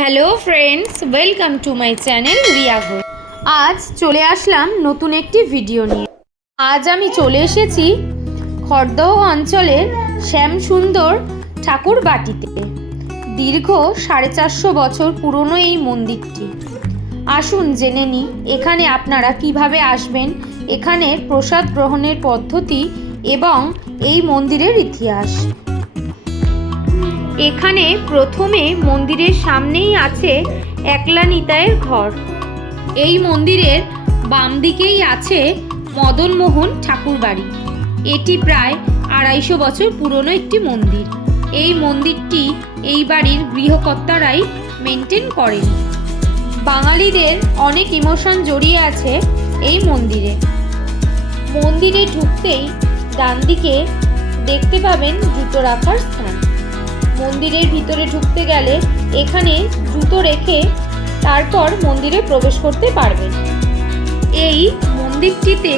Hello friends welcome to my channel Riya আজ চলে আসলাম নতুন একটি ভিডিও নিয়ে। আজ আমি চলে এসেছি খড়দহ অঞ্চলের শ্যামসুন্দর ঠাকুর বাটিতে। দীর্ঘ সাড়ে চারশো বছর পুরনো এই মন্দিরটি। আসুন জেনে নিই এখানে আপনারা কীভাবে আসবেন, এখানের প্রসাদ গ্রহণের পদ্ধতি এবং এই মন্দিরের ইতিহাস। এখানে প্রথমে মন্দিরের সামনেই আছে একলা নিতায়ের ঘর। এই মন্দিরের বাম দিকেই আছে মদনমোহন ঠাকুরবাড়ি। এটি প্রায় আড়াইশো বছর পুরনো একটি মন্দির। এই মন্দিরটি এই বাড়ির গৃহকর্তারাই মেনটেন করেন। বাঙালিদের অনেক ইমোশন জড়িয়ে আছে এই মন্দিরে। মন্দিরে ঢুকতেই ডান দিকে দেখতে পাবেন জুতো রাখার স্থান। মন্দিরের ভিতরে ঢুকতে গেলে এখানে জুতো রেখে তারপর মন্দিরে প্রবেশ করতে পারবেন এই মন্দিরটিতে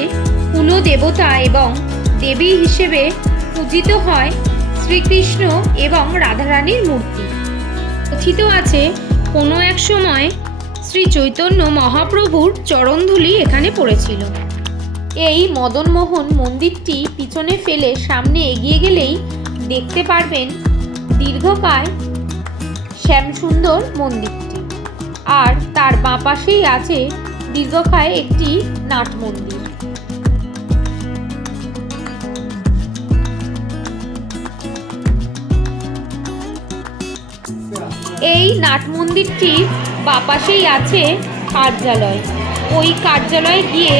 কুলো দেবতা এবং দেবী হিসেবে পূজিত হয় শ্রীকৃষ্ণ এবং রাধারানীর মূর্তি। কথিত আছে, কোনো এক সময় শ্রী চৈতন্য মহাপ্রভুর চরণধূলি এখানে পড়েছিল। এই মদনমোহন মন্দিরটি পিছনে ফেলে সামনে এগিয়ে গেলেই দেখতে পারবেন দীর্ঘকায় শ্যামসুন্দর মন্দিরটি। আর তার বাঁ পাশেই আছে দীর্ঘকায় একটি নাট মন্দির। এই নাট মন্দিরটির বাঁ পাশেই আছে কার্যালয়। ওই কার্যালয়ে গিয়ে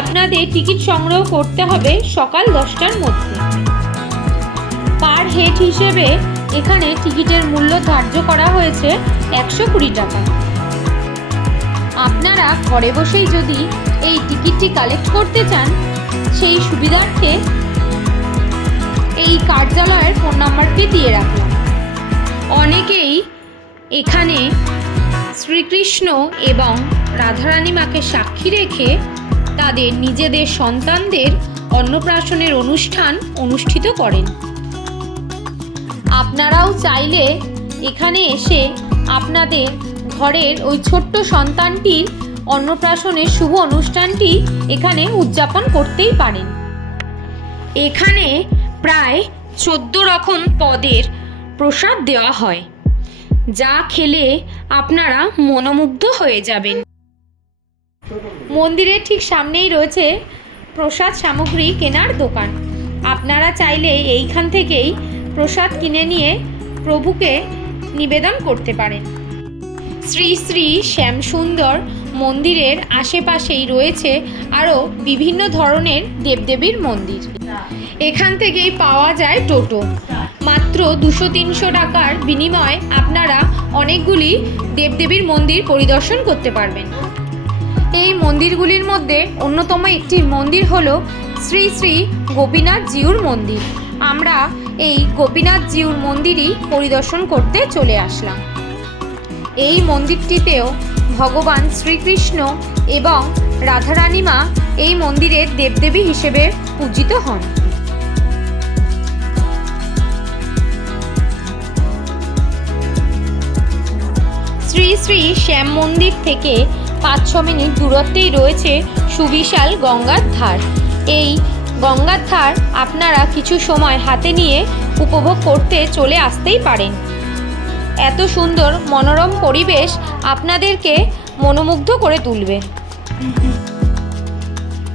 আপনাদের টিকিট সংগ্রহ করতে হবে সকাল দশটার মধ্যে। পার হেড হিসেবে এখানে টিকিটের মূল্য ধার্য করা হয়েছে একশো কুড়ি টাকা। আপনারা ঘরে বসেই যদি এই টিকিটটি কালেক্ট করতে চান, সেই সুবিধার্থে এই কার্যালয়ের ফোন নাম্বারটি দিয়ে রাখলাম। অনেকেই এখানে শ্রীকৃষ্ণ এবং রাধারানী মাকে সাক্ষী রেখে তাদের নিজেদের সন্তানদের অন্নপ্রাশনের অনুষ্ঠান অনুষ্ঠিত করেন। আপনারাও চাইলে এখানে এসে আপনাদের ঘরের ওই ছোট্ট সন্তানটির অন্নপ্রাশনের শুভ অনুষ্ঠানটি এখানে উদযাপন করতেই পারেন। এখানে প্রায় চোদ্দ রকম পদের প্রসাদ দেওয়া হয়, যা খেলে আপনারা মনোমুগ্ধ হয়ে যাবেন। মন্দিরের ঠিক সামনেই রয়েছে প্রসাদ সামগ্রী কেনার দোকান। আপনারা চাইলে এইখান থেকেই প্রসাদ কিনে নিয়ে প্রভুকে নিবেদন করতে পারেন। শ্রী শ্রী শ্যামসুন্দর মন্দিরের আশেপাশেই রয়েছে আরও বিভিন্ন ধরনের দেবদেবীর মন্দির। এখান থেকেই পাওয়া যায় টোটো। মাত্র দুশো তিনশো টাকার বিনিময়ে আপনারা অনেকগুলি দেবদেবীর মন্দির পরিদর্শন করতে পারবেন। এই মন্দিরগুলির মধ্যে অন্যতম একটি মন্দির হল শ্রী শ্রী গোপীনাথ জিউর মন্দির। আমরা এই গোপীনাথ জিউর মন্দিরই পরিদর্শন করতে চলে আসলাম। এই মন্দিরটিতেও ভগবান শ্রীকৃষ্ণ এবং রাধারানী মা এই মন্দিরের দেবদেবী হিসেবে পূজিত হন। শ্রী শ্রী শ্যাম মন্দির থেকে পাঁচ ছ মিনিট দূরত্বেই রয়েছে সুবিশাল গঙ্গার ধার। এই গঙ্গার ধার আপনারা কিছু সময় হাতে নিয়ে উপভোগ করতে চলে আসতেই পারেন। এত সুন্দর মনোরম পরিবেশ আপনাদেরকে মনোমুগ্ধ করে তুলবে।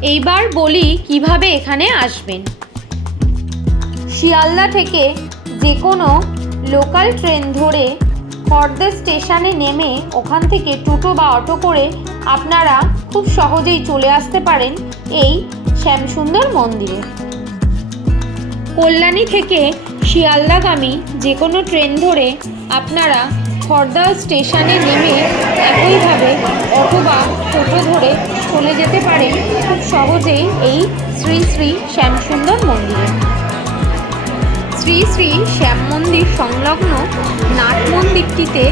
এইবার বলি কীভাবে এখানে আসবেন। শিয়ালদা থেকে যে কোনো লোকাল ট্রেন ধরে খড়দা স্টেশনে নেমে ওখান থেকে টোটো বা অটো করে আপনারা খুব সহজেই চলে আসতে পারেন এই শ্যামসুন্দর মন্দিরে। কল্যাণী থেকে শিয়ালদাগামী যে কোনো ট্রেন ধরে আপনারা খড়দা স্টেশনে নেমে একইভাবে অটো বা টোটো ধরে চলে যেতে পারেন খুব সহজেই এই শ্রী শ্রী শ্যামসুন্দর মন্দিরে। শ্রী শ্রী শ্যাম মন্দির সংলগ্ন নাট মন্দিরটিতে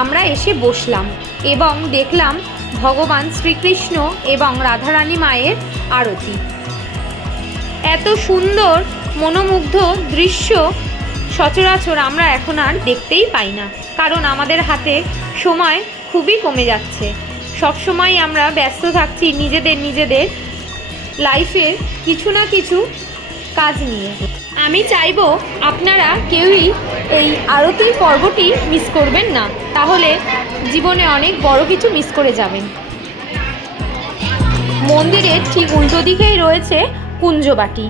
আমরা এসে বসলাম এবং দেখলাম ভগবান শ্রীকৃষ্ণ এবং রাধারানী মায়ের আরতি। এত সুন্দর মনোমুগ্ধ দৃশ্য সচরাচর আমরা এখন আর দেখতেই পাই না, কারণ আমাদের হাতে সময় খুবই কমে যাচ্ছে। সব সময় আমরা ব্যস্ত থাকছি নিজেদের নিজেদের লাইফের কিছু না কিছু কাজ নিয়ে। আমি চাইব আপনারা কেউই এই আরতির পর্বটি মিস করবেন না। তাহলে জীবনে অনেক বড় কিছু মিস করে যাবেন। মন্দিরের ঠিক উল্টো দিকেই রয়েছে কুঞ্জবাটি।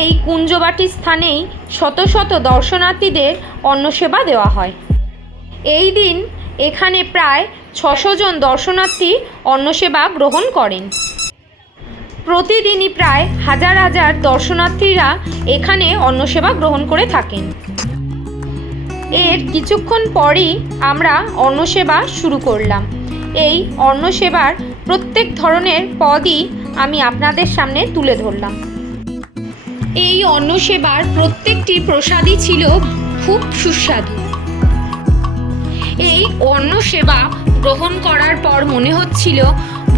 এই কুঞ্জবাটির স্থানেই শত শত দর্শনার্থীদের অন্নসেবা দেওয়া হয়। এই দিন এখানে প্রায় ছশো জন দর্শনার্থী অন্নসেবা গ্রহণ করেন। প্রতিদিনই প্রায় হাজার হাজার দর্শনার্থীরা এখানে অন্নসেবা গ্রহণ করে থাকেন। এর কিছুক্ষণ পরই আমরা অন্নসেবা শুরু করলাম। এই অন্নসেবার প্রত্যেক ধরনের পদই আমি আপনাদের সামনে তুলে ধরলাম। এই অন্নসেবার প্রত্যেকটি প্রসাদই ছিল খুব সুস্বাদু। এই অন্ন সেবা গ্রহণ করার পর মনে হচ্ছিল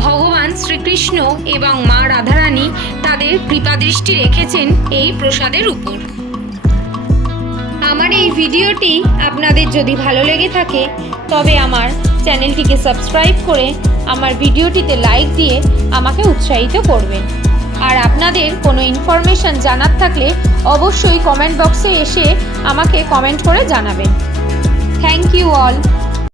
ভগবান শ্রীকৃষ্ণ এবং মা রাধারানী তাদের কৃপাদৃষ্টি রেখেছেন এই প্রসাদের উপর। আমার এই ভিডিওটি আপনাদের যদি ভালো লেগে থাকে, তবে আমার চ্যানেলটিকে সাবস্ক্রাইব করে আমার ভিডিওটিতে লাইক দিয়ে আমাকে উৎসাহিত করবেন। আর আপনাদের কোনো ইনফরমেশন জানার থাকলে অবশ্যই কমেন্ট বক্সে এসে আমাকে কমেন্ট করে জানাবেন। Thank you all.